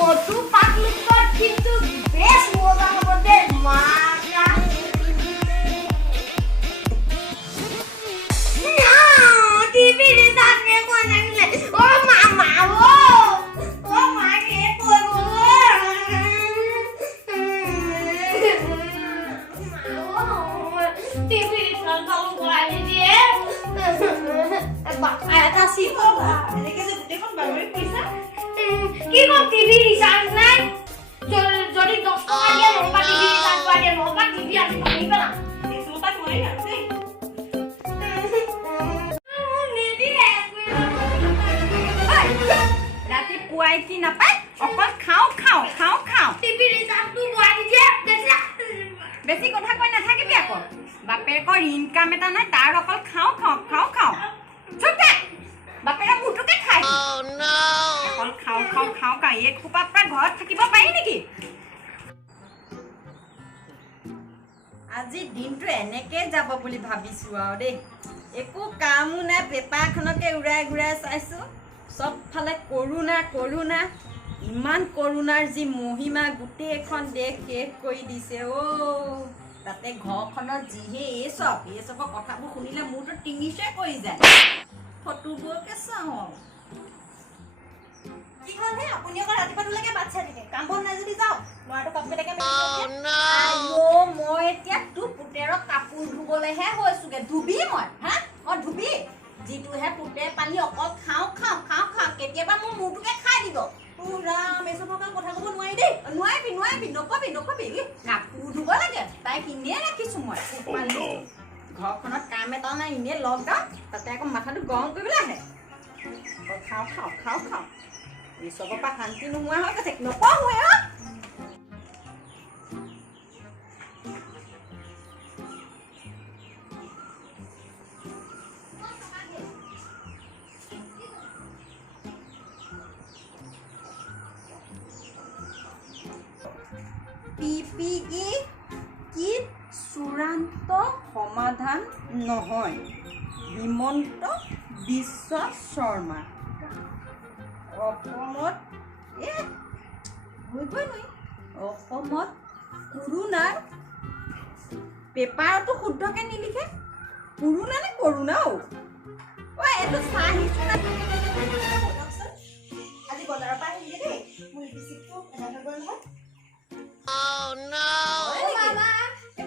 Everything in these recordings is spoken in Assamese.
মধু পাতলুকর কিন্তু বেশ মজা হবে দে মারা টিভি রিচার্জে কোন ও মামা ও মাকে করব টিভি রিচার্জ চালু করাই দিয়ে বাবা এটা সিপো এনেকে যে গোটেইখন বাগৰি পইচা কি কম টিভি রিচার্জ নাই যদি 10 টাকা দিয়ে নহবা টিভি রিচার্জ করে নহবা টিভি আমি পাই পেলা দেশো তাক মই আছে ৰাতি পুৱাই কি নাপায় অকল খাওঁ টিভি ৰিচাৰ্জ তো লই দিয়ে বেছি কথা কৈ নাথাকিবি আকৌ বাপেকৰ ইনকাম এটা নাই তাৰ অকল খাওঁ চুপ থাক বাপেৰে মুঠুকে খাই অকল খাওঁ এই খোপাৰ পৰা ঘৰত থাকিব পাৰি নেকি আজি দিনটো এনেকে যাব বুলি ভাবিছো আৰু দেই একো কামো নাই পেপাৰখনকে উৰাই ঘূৰাই চাইছো চবফালে কৰোণা ইমান কৰোণাৰ যি মহিমা গোটেইখন দেশ শেষ কৰি দিছে তাতে ঘৰখনৰ যিহে এইচবৰ কথাবোৰ শুনিলে মোৰতো টিঙিছে কৰি যায় ফটোবোৰকে চাওঁ কি হ'ল হে আপুনি আকৌ ৰাতিপুৱা তোলৈকে বাচ্চা থাকে কাম বন নাই যদি যাও ল'ৰাটো কাপোৰলৈকে মই এতিয়া তোৰ পুতেৰৰ কাপোৰ ধুবলৈহে হৈছোগে ধুবি মই ধুবি যিটোহে পুতে পালি অকল খাওঁ কেতিয়াবা মোৰ মূৰটোকে খাই দিব ৰাম এসব কথা ক'ব নোৱাৰি দেই নোৱাৰিবি নকবি কাপোৰ ধুব লাগে তাই কিনিয়ে ৰাখিছো মই ঘৰখনত কাম এটা নাই এনেই লকডাউন তাতে আকৌ মাথাটো গৰম কৰিবলৈ আহে খাওঁ এইচবৰ পৰা শান্তি নোহোৱা হৈ গৈছে নকওঁ PPE কিট চূড়ান্ত সমাধান নহয় হিমন্ত বিশ্ব শৰ্মা অসমত কৰোণাৰ পেপাৰতো শুদ্ধকে নিলিখে কৰোণা নে কৰোণা এইটো চাহিছো না আজি বজাৰৰ পৰা আহিলে দেই মোৰ লিপষ্টিকটো এনে হৈ গ'ল নহয়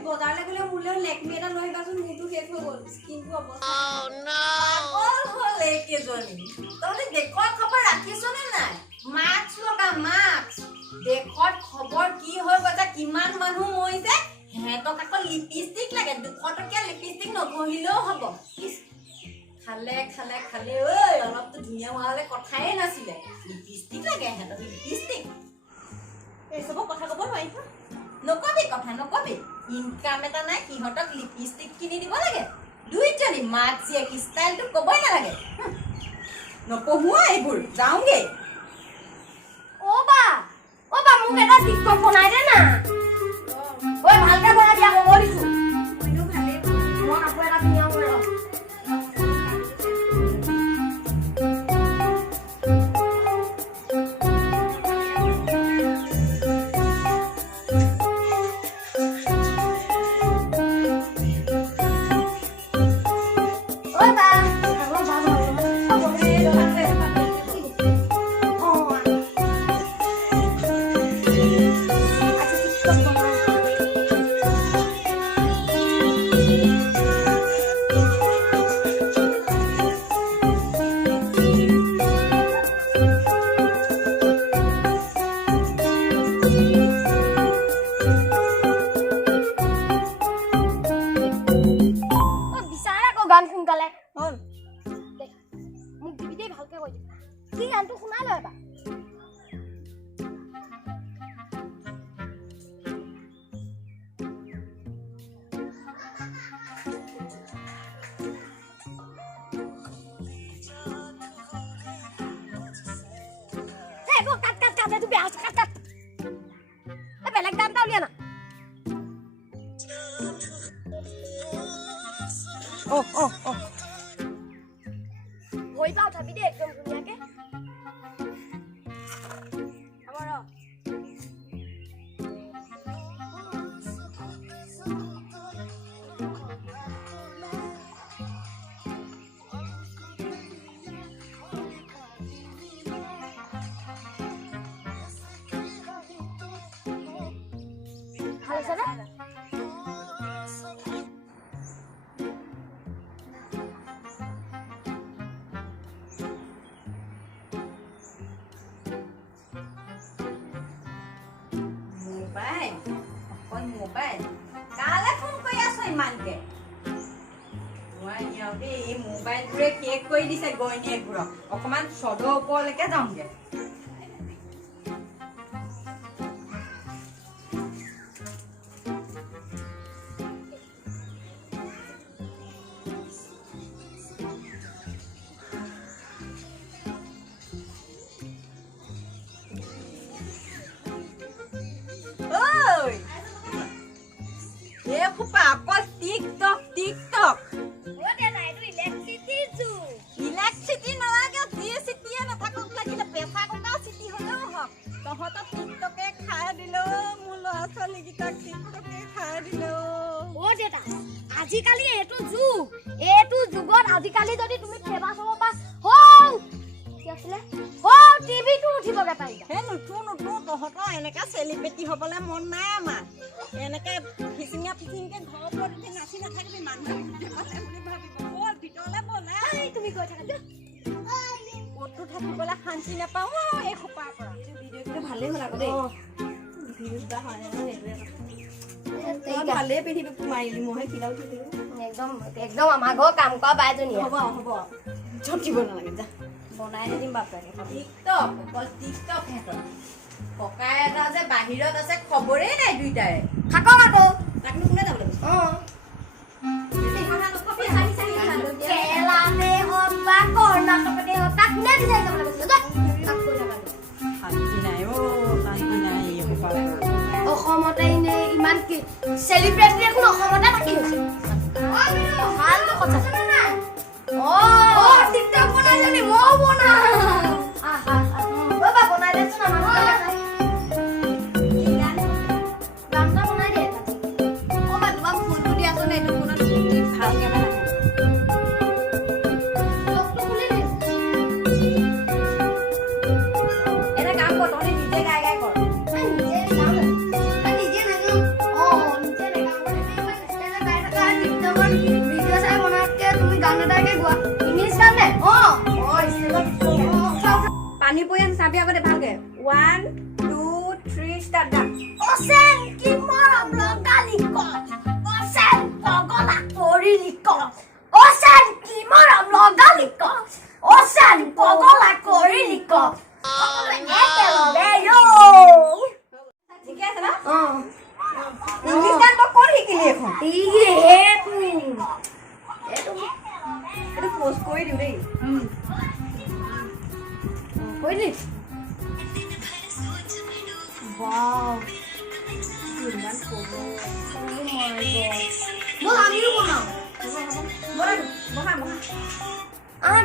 বজাৰলৈ গ'লে মোলৈ লেকমি এটা লৈ আহিবাচোন মোৰটো শেষ হৈ গ'ল স্কিনটো অৱস্থা তহঁতে দেশৰ খবৰ ৰাখিছনে নাই মাস্ক লগা দেশত খবৰ কি হৈ গৈছে কিমান মানুহ মৰিছে সিহঁতক আকৌ লিপষ্টিক লাগে 200 টকীয়া লিপষ্টিক নঘহিলেও হ'ব খালে অলপতো ধুনীয়া হোৱালে কথাই নাছিলে লিপষ্টিক লাগে সিহঁতক লিপষ্টিক এইসব কথা ক'ব নোৱাৰি নকবি ইনকাম এটা নাই সিহঁতক লিপষ্টিক কিনি দিব লাগে দুইজনী মাক জীয়েক ষ্টাইলটো ক'বই নালাগে নপঢ়োৱা এইবোৰ যাওঁগে ও বা মোক এটা টিকটক বনাই দে না ওই ভালকে বনাই দিয়া মই দিছো মইনো ভালে মই কাপোৰ এটা পিন্ধাও ৰ গান শুনকালে হল মোক দিবি ভালকে কৈ দিবি কি গানটো শুনাই লয় বা কাট তুই বেয়া কাট বেলেগ গান এটা উলিয়া না ভয় পাও উঠাবি দে একদম ধুনীয়াকে আমাৰ পাইছা নে মোবাইল অকল মোবাইল কালে ফোন কৰি আছ ইমানকে এই মোবাইলটোৱে শেষ কৰি দিছে গইনীয়েকবোৰক অকণমান চদৰ ওপৰলৈকে যাওঁগে অকল টিকটক টিকটক ইলেক্ট্ৰিচিটি নালাগে যি চিটিয়ে নাথাকক লাগিলে পেচা কটা চিটি হ'লেও হওক তহঁতক টিকটকে খাই দিলেও মোৰ ল'ৰা ছোৱালীকেইটাক টিকটকে খাই দিলেও দেতা আজিকালি এইটো যুগত আজিকালি যদি তুমি খেবা চাব পা কি আছিলে টিভিটো উঠিবগে পাৰিবা হে নুঠো তহঁতৰ এনেকা চেলিব্ৰিটি হ'বলৈ মন নাই আমাৰ এনেকে ফিচিংকে ঘৰৰ ওপৰত উঠি নাচি নাথাকিবি মানুহে বুলি ভাবিব ব'ল ভিতৰলৈ ব'ল তুমি গৈ থাকা ক'তো থাকিবলৈ শান্তি নাপাওঁ এই সোপাৰ পৰা ভিডিঅ'টো ভালেই হ'ল আকৌ দেই ভিউজ বা হয় ভালেই পিন্ধিবি মাৰিলি মহে কিলাও থাকিব একদম আমাৰ ঘৰ কাম কৰা বাইজনী হ'ব ঝটিব নালাগে যা বনাই দিম বাপেকে টিকটক অকল টিকটক সিহঁতৰ ককাই এটা যে বাহিৰত আছে খবৰেই নাই দুইটাৰে থাকক আকৌ তাকনো কোনে যাবলৈ কেৰেলাতে হওক বা কৰ্ণাটকতে হওক তাক কোনে দিলে যাবলৈ কৈছে শান্তি নাই শান্তি নাই এই সোপাৰ পৰা অসমতে এনে ইমান কি চেলিব্ৰিটি এখন অসমতে থাকি হৈছে ভালটো কথা টিকটক বনাই জানি মইও বনাও বনাই দেচোন আমাৰ গানটা বনাই দিয়ে তোমাক ফোনটো দিয়াচোন এইটো ফোনত ভালকে নাহে এটা কাম কৰ তহঁতি নিজে গাই কৰ পানী পৰি আন চাবি আগতে ভালকে 1 2 3 ষ্টাৰ্ট গান অসেন কি মৰম লগা লিক অসেন পগলা কৰি লিক অসেন কি মৰম লগা লিক অসেন পগলা কৰি লিক একেলগে ঠিকে আছে না ইংলিছ গান তই ক'ত শিকিলি এখন এইটো পোষ্ট কৰি দিওঁ দেই কৰিলি Wow. ইমান ক'ব মই আমিও বনাও বহা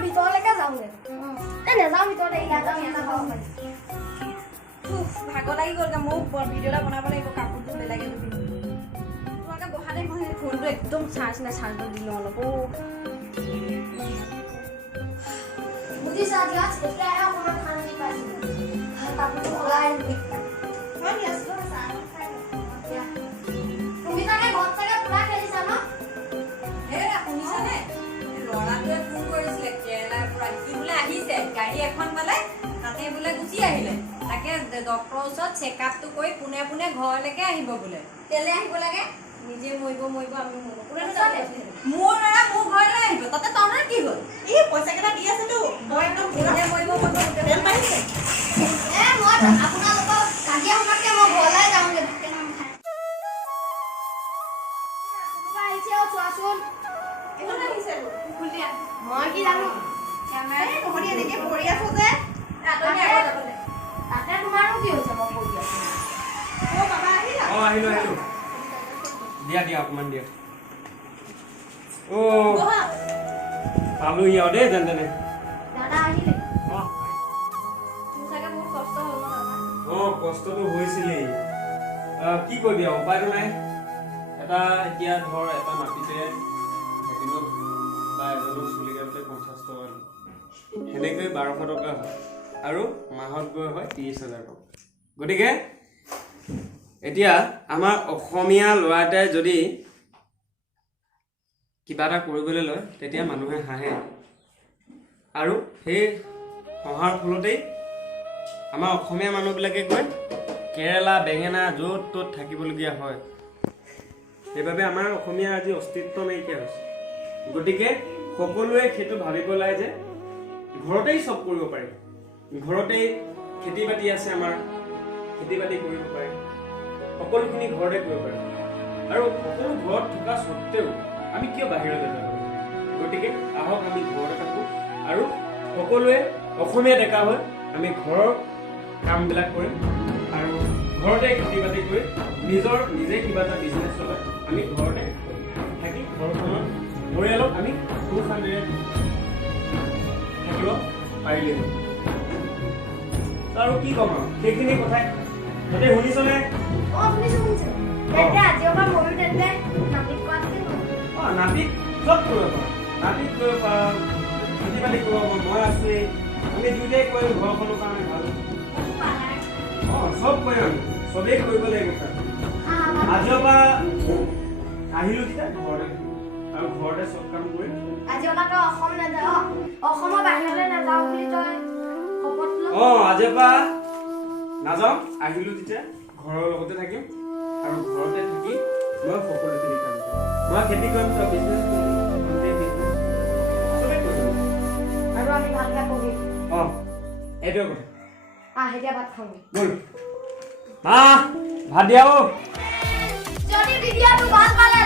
ভিতৰলৈকে যাওঁগে নাযাওঁ ভিতৰতে ইয়াত যাওঁ ইয়াত খাব পাৰি ভাগৰ লাগি গ'লগৈ মোক ভিডিঅ' এটা বনাব লাগিব কাপোৰটো বেলেগে তোমালোকে বহালে মই ফোনটো একদম চাৰ্জ দিলোঁ অলপ বুজিছা দিয়াত এতিয়াহে অকণমান শান্তি পাইছোঁ কাপোৰটো ওলাই তুমি তাকে ঘৰত চাগে পুৰা খেলিছা ন শুনিছানে ল'ৰাটোৱে ফোন কৰিছিলে কেৰেলাৰ পৰা সি বোলে আহিছে গাড়ী এখন পালে তাতে বোলে গুচি আহিলে তাকে ডক্টৰৰ ওচৰত চেকআপটো কৰি পোনে পোনে ঘৰলৈকে আহিব বোলে কেলে আহিব লাগে নিজে মৰিব আমি মোৰ ল'ৰা মোৰ ঘৰলৈ আহিব তাতে তহঁতৰ কি হ'ল পইচা কেইটা দি আছেতো মই একদম নিজে মৰিব তেল মাৰিছে মই আপোনালোকৰ কাজিয়া হোৱাতকে মই ঘৰলৈ যাওঁগে ভাতকে নাম খাই কোনোবা আহিছে চোৱাচোন এইখন আহিছে খুলিয়া মই কি জানো তহঁতি এনেকে পৰি আছো যে তাতে তোমাৰো কি হৈছে মই পঢ়ি আছো বাবা আহিলা আহিলো দিয়া অকমান দিয়া পালোহি আৰু দেই যেন তেনে দাদা আহিলে অ মোৰ চাগে বহুত কষ্ট হ'ল ন দাদা কষ্টটো হৈছিলেই কি কৰিবি আৰু উপায়টো নাই এতিয়া ধৰ এটা মাটিতে এদিনত বা এজনৰ চুলি কাটোতে 50 টকা সেনেকৈ 1200 টকা হয় আৰু মাহত গৈ হয় 30,000 টকা গতিকে এতিয়া আমাৰ অসমীয়া ল'ৰা এটাই যদি কিবা এটা কৰিবলৈ লয় তেতিয়া মানুহে হাঁহে আৰু সেই হহাৰ ফলতেই আমাৰ অসমীয়া মানুহবিলাকে গৈ কেৰেলা বেঙেনা য'ত ত'ত থাকিবলগীয়া হয় সেইবাবে আমাৰ অসমীয়া আজি অস্তিত্ব নাইকিয়া হৈছে গতিকে সকলোৱে সেইটো ভাবিব লাগে যে ঘৰতেই চব কৰিব পাৰি ঘৰতেই খেতি বাতি আছে আমাৰ খেতি বাতি কৰিব পাৰে সকলোখিনি ঘৰতে কৰিব পাৰে আৰু সকলো ঘৰত থকা স্বত্তেও আমি কিয় বাহিৰলৈ যাব গতিকে আহক আমি ঘৰতে থাকোঁ আৰু সকলোৱে অসমীয়া ডেকা হৈ আমি ঘৰৰ কামবিলাক কৰিম আৰু ঘৰতে খেতি বাতি কৰি নিজে কিবা এটা বিজনেছ চলাই আমি ঘৰতে থাকি ঘৰখনত পৰিয়ালক আমি সুখ শান্তিৰে থাকিব পাৰিলে আৰু কি ক'ম আৰু সেইখিনি কথাই তাতে শুনিছনে শুনিছো তেন্তে আজিৰ পৰা ময়ো তেন্তে নাপিত কোৱাটোকে কৰোঁ নাপিত চব কৰিব পাৰা নাপিত কৰিব পাৰা খেতি বাতি কৰিব পাৰা মই আছোৱেই আমি দুয়োটাই কৰিম ঘৰখনৰ কাৰণে ভাল চব কৰিম আমি চবেই কৰিব লাগিব আজিৰ পৰা আহিলোঁ তেতিয়া ঘৰতে আৰু ঘৰতে চব কাম কৰিম আজিৰ পৰা তই অসম নাযাওঁ অসমৰ বাহিৰলৈ নাযাওঁ বুলি তই শপত ল আজিৰ পৰা নাযাওঁ আহিলোঁ তেতিয়া ঘৰৰ লগতে থাকিম আৰু ঘৰতে থাকি মই সকলোখিনি কাম কৰিম মই খেতি কৰিম চব বিজনেছ কৰিম চবেই কৰিম আৰু আমি ভালকৈ পঢ়িম এইটোৱে কথা এতিয়া ভাত খাওঁগৈ ব'ল মা ভাত দিয়া যদি ভিডিঅ'টো ভাল পালে